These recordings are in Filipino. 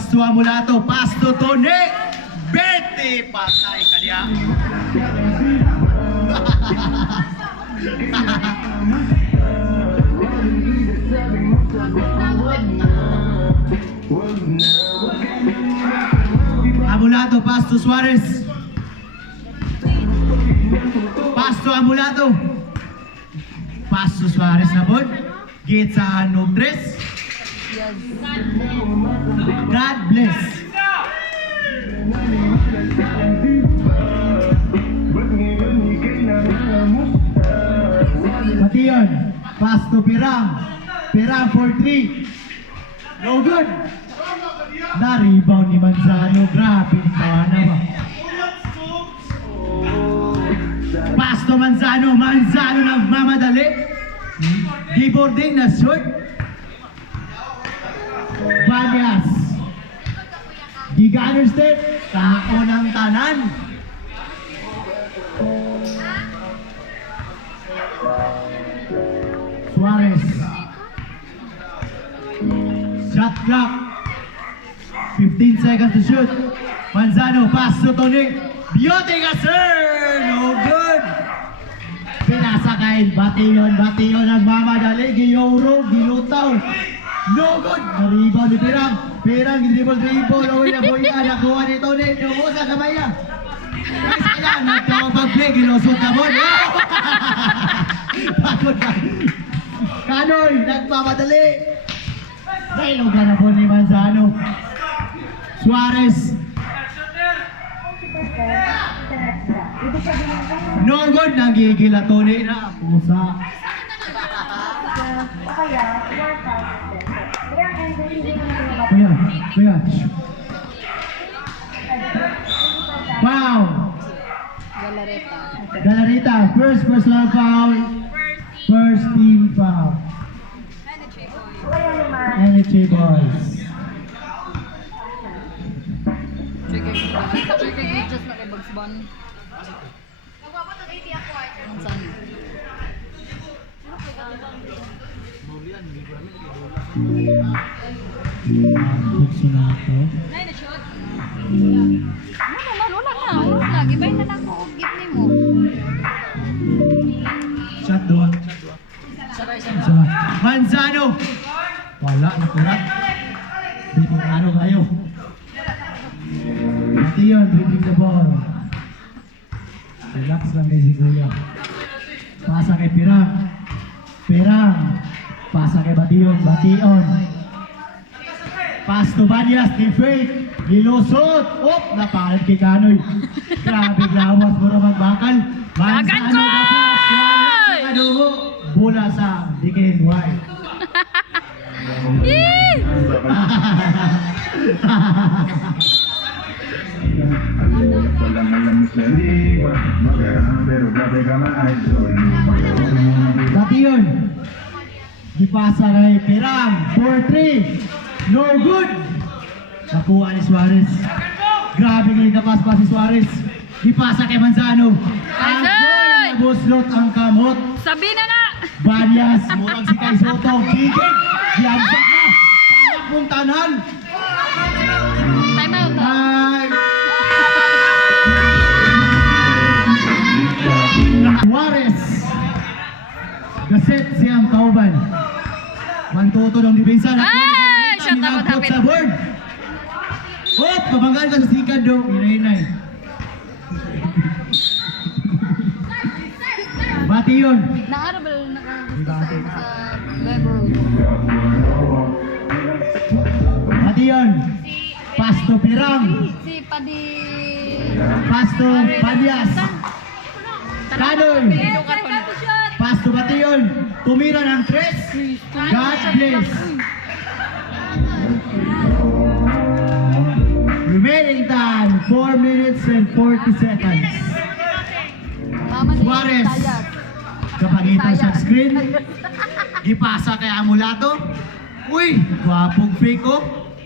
Pasto Amulato, Pasto Tone, 20 patay ka niya. Amulato, Pasto Suarez. Pasto Amulato. Pasto Suarez na po. Gate sa Hanog 3. God bless. Pati yun. Pasto Pirang. Pirang 4-3. No good. Na-rebound ni Manzano. Grabe ni Tawana ba? Pasto Manzano. Manzano nagmamadali. Deboarding na short. Banyas. Giga understand. Kao ng tanan. Suarez. Shot clock. 15 seconds to shoot. Manzano, pass to Tony. Beauty ka, sir! No good! Pinasakain. Bation, nagmamadali. Giyoro, gilutaw. No good! Naribaw ni Pirang. Pirang, dribble. Away na boy ka. Nakuha ni Tony. Nubo sa kamay niya. Guys, kaya, nagkakapag-play. Gilusot na mo. Pagod ka. Kanoy, nagmamadali. Nailugan na po ni Manzano. Suarez. No good, nagigil na Tony na. Pusa. Kuya. Wow. Galarita. First personal foul. First team foul. NHA boys. Trigger just na kay Bugs Bunny. Ang sana. Bukso na ako. Nay, na-shoot? Wala na. Gibay na lang ko. Give me mo. Shot doon. Manzano. Wala, nakulat. Bitin ano kayo. Pati yun, dribbling the ball. Relax lang kay si Kuya. Pasa kay Pirang. Pasa kay Bation. Pass to Banyas, ni Faith. Nilusot. Napalit kay Kanoy. Grabe lawas mo na magbakal. Dagan ko! Bola sa DKNY. Dati yun. Dipasa kay Pirang. 4-3. No good. Nakuha ni Suarez. Grabe ngayon kapas-pas si Suarez. Dipasa kay Manzano. Agoy! Nabuslot ang kamot. Sabi na na! Banyas. Murag si Kai Soto. Kikik. Diamsak na. Palak mong tanan. Time out. Suarez. Gaset siyang kauban. Mantuto ng depensa. Ay! Shot na ko Minagpot sa board. Kabanggaan ka sa sikad do. Inay. Bati yun. Naarabal sa member. Bati yun. Pasto Pirang. Si Padi... Pasto Banyas. Kanoy. Pasto Bati yun. Tumira ng 3. God bless. Remaining time, 4 minutes and 40 seconds. Suarez. Kapagita sa screen. Gipasa kay Amulato. Uy, gwapong fake ko.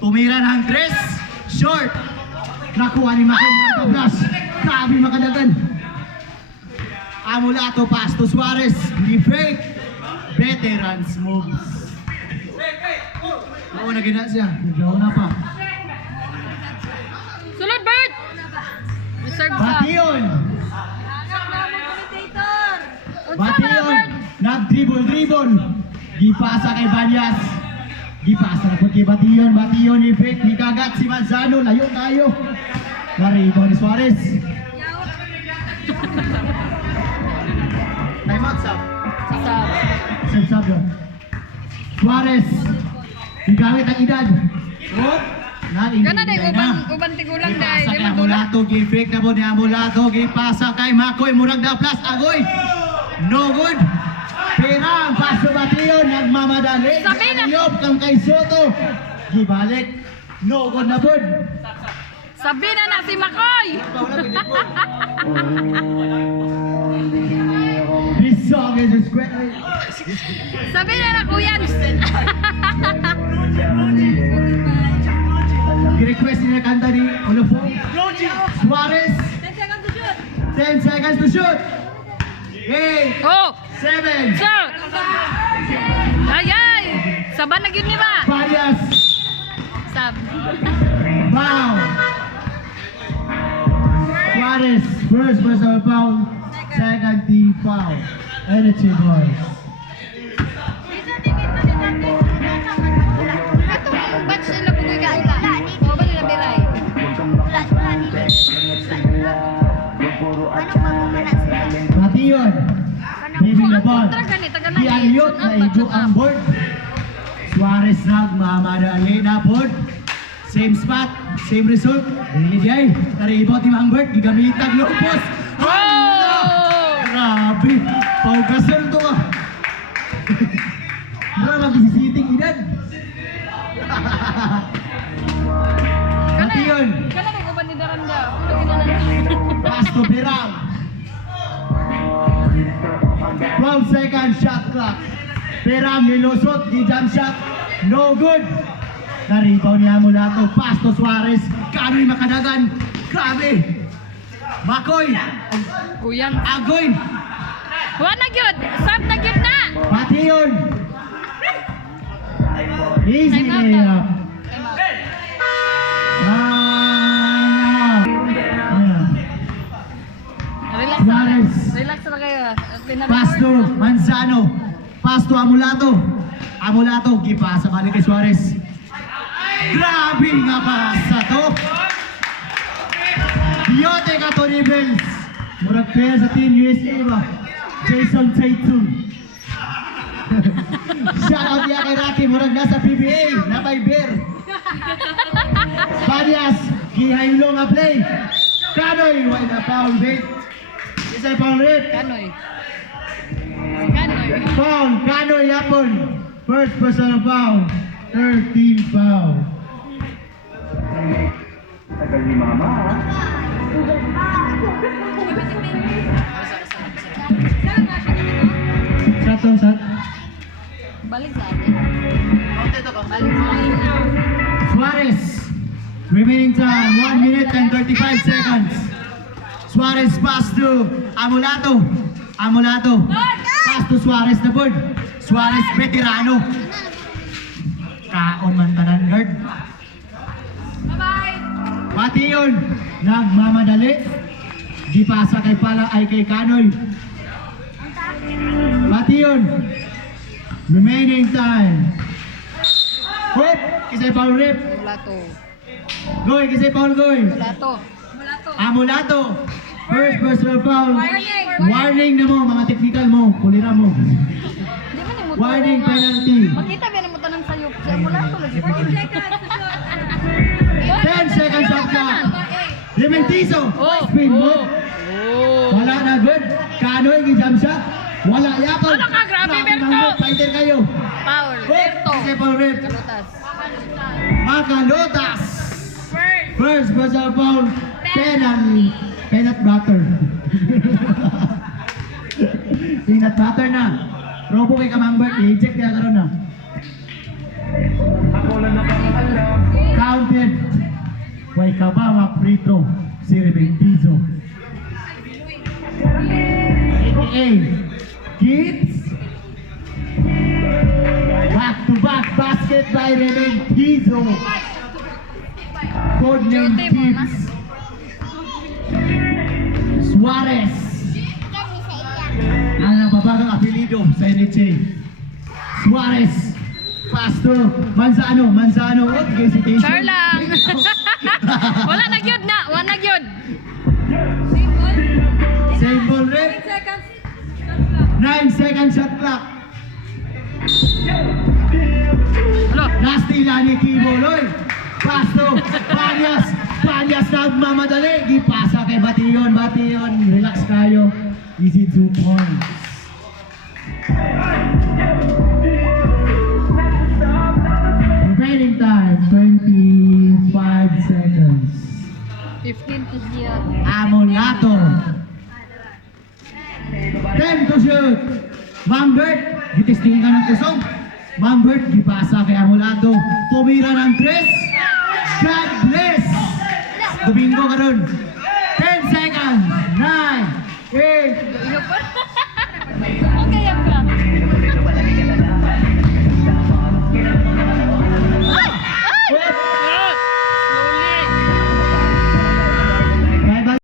Tumira ng 3. Short. Nakuha ni Makin ng flash. Grabe makadagan. Amulato, pass to Suarez. Hindi fake. Veterans moves. Oo na gina siya. Naglaw na pa. Sulod, Bert! Reserve sa. Bation! Unsa man, Bation! Bert? Nag-dribble. Gipasa kay Banyas. Gipasa na po kay Bation. Bation, effect. Ikagat si Manzano. Layo tayo. Naribaw ni Suarez. Time out, Sab. Sa. Sab yun. Suarez. Igamit ang edad. Oh, Kana day uban tigulang day. Gipasa Di kay man tula. Amulato. Gifake na po ni Amulato. Gipasa kay Makoy. Murag na plus. Agoy. No good. Pirang. Paso Bation. Nagmamadali. Sabi na. Ayop kang kay Soto. Gibalik. No good na po. Sabi na si Makoy. This song is a square. Sabi na kuyan. Request niya kanta ni Olofo. Suarez. 10 seconds to shoot. 8, Oh, 7, sir. Ay. Saban na gid ni ba? Varias. Sab. Foul. Suarez, first personal foul, second team foul. Energy boys. Ba't sila pumigaan ka? O ba nila biray? Bation. Leaving the ball. Kontra gani, taga na Iayot na ido ang board. Suarez nagmamadali na board. Same spot, same result. Dili di ay. Naribot ni Mangbert, gigamitag lupos. Oh! Grabe. Paugasan to ah. Wala magsisiting edad. Bation. Kana kay uban ni Daranda. Pass to Pirang. 12 seconds shot clock. Pirang nilusot, di jump shot. No good. Naribaw ni Amulato. Pass to Suarez. Kano'y makadagan. Grabe. Makoy. Kuyan. Agoy. Wa na gyud. Sab na gyud na. Bation. Easy Time out. layup. Time out. Relax na. Suarez. Relax na kayo. Pass to Manzano. Pass to Amulato. Amulato. Gipasa balik kay Suarez. Grabe nga pasa to. Biyote ka to ni Bells. Murag player sa Team USA ba? Jason Tatum. Shout out niya kay Rocky. Murag nasa PBA. Napay beer. Padias. Gihaylo nga play. Kanoy. Why na foul bait. Isa'y foul rate. Kanoy. Kanoy. Foul. Kanoy yapon. First personal foul. Third team foul. Tagal ni Mama, ha? Shot on shot. Balik sa atin. Balik sa atin. Suarez. Remaining time, 1 minute and 35 seconds. Suarez pass to Amulato. Amulato. Pass to Suarez na board. Suarez veterano. Kaon man tanan guard. Bye-bye. Bation. Nagmamadali. Di pasa kay Pala ay kay Kanoy. Bation. Remaining time. Hop. Kisay foul rip. Mulato. Goy. Kisay foul goy. Mulato. Mulato. Amulato. First personal foul. Warning. Warning na mo, mga technical mo. Kulira mo. Di man yung Warning penalty. Makita ba na mo tanang sayop? Siya mulato lagi. 10 seconds shot clock. Limentizo. Oh. Spin mo. Oh. Wala na good. Kanoy, gijam shot. Wala yapon. Ano ka, grabe, Berto. Fighter kayo. Foul. Berto. Kisay foul rip. Kalutas. Makalotas. First personal foul. Peanut butter. Peanut butter na. Robo kay Kamangbert. I-eject niya karon na. Ako lang nakakalam. Counted. Way ka ba mag-free throw? Si Rebentizo. AKA Kids. Back-to-back basket by Rebentizo. Code name Jote mo, Kids. Suarez. Ang nababagang apelido sa NHA. Suarez. Pass to Manzano. Manzano. What? Hesitation. Sure lang. Wala na gyud na. Wala na gyud. Save ball rep. 9 seconds shot clock. Ano? Nastila ni Kiboloy. Pass to Panyas. Panyas nagmamadali. Gipasa kay Bation. Bation. Relax kayo. Easy 2 points. Remaining time 25 seconds. 15 to 0. Amolato. 10 to shoot. Mambert, gitistingin ka ng kusog. Mambert, gipasa kay Amolato. Tumira ng 3. God bless. Domingo ka ron. 10 seconds. 9, 8,